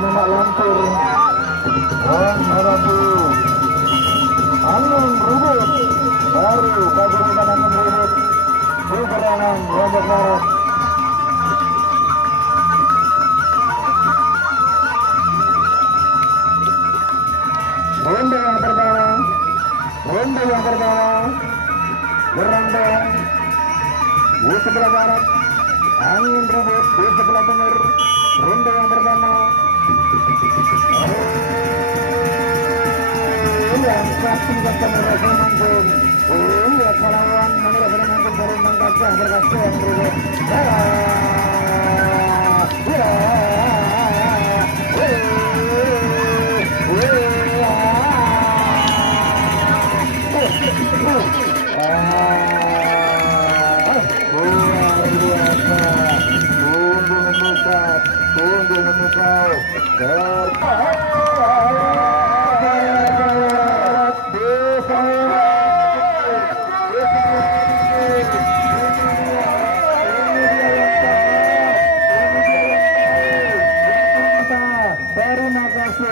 anak lampir menghadapi angin ribut baru paguyuban angin ribut di perangan Lombok Barat. Ronde yang pertama berondong di sebelah barat, angin ribut di sebelah timur. Ronde yang pertama yang pasti akan merasakan mangkum. Lihat melawan merasakan mangkum dari Mangkacang berkasih yang ribut. Terima kasih.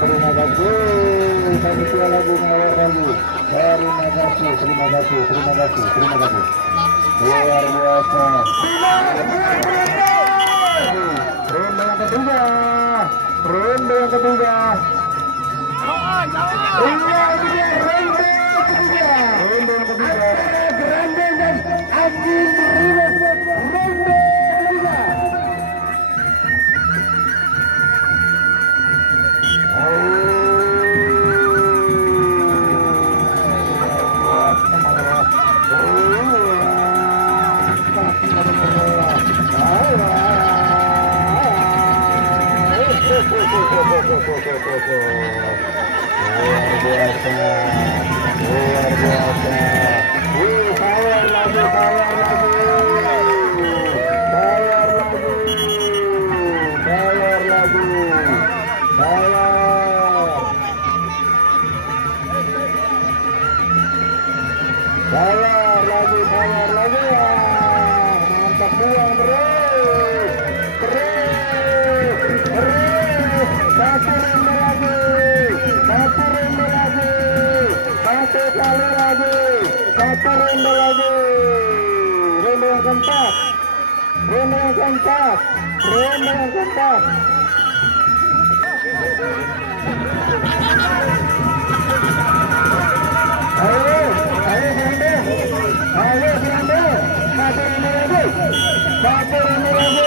Terima kasih. Panitia lagu ngawar lagu. Terima kasih. Luar biasa. Ronde yang ketiga. Ronde yang ketiga. Grande dan Angin Ribut. Ronde ketiga. Luar biasa. Power lagi. Mantap buang terus. Satu ronde lagi. Ronde yang keempat. Ayo Grande. Satu ronde lagi.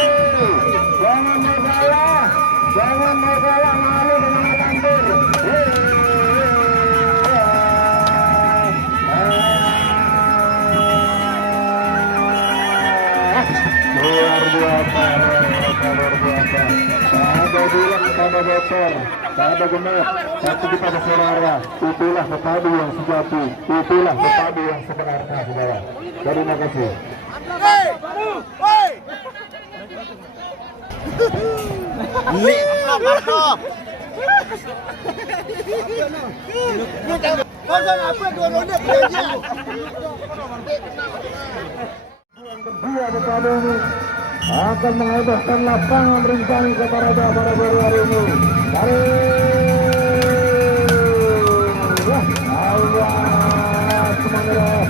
Jangan mau kalah, malu dengan lampir. biasa, luar biasa. Ada bilang ada bocor, ada gemuk, tapi kepada saudara, itulah pepadu yang sejati, itulah pepadu yang sebenarnya, saudara. Terima kasih. Yang kedua pepadu ini akan menghebohkan lapangan rincang kepada para hari ini. Dari Allah semuanya.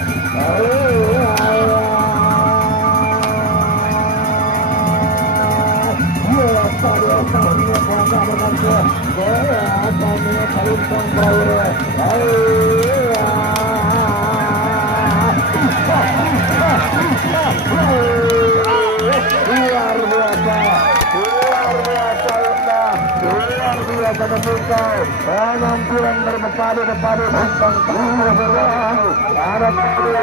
Penampilan berpadu-padu tentang berang ada terima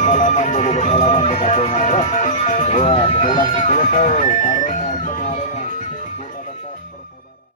pengalaman dulu pengalaman. Wah, pulang 10 tahun karena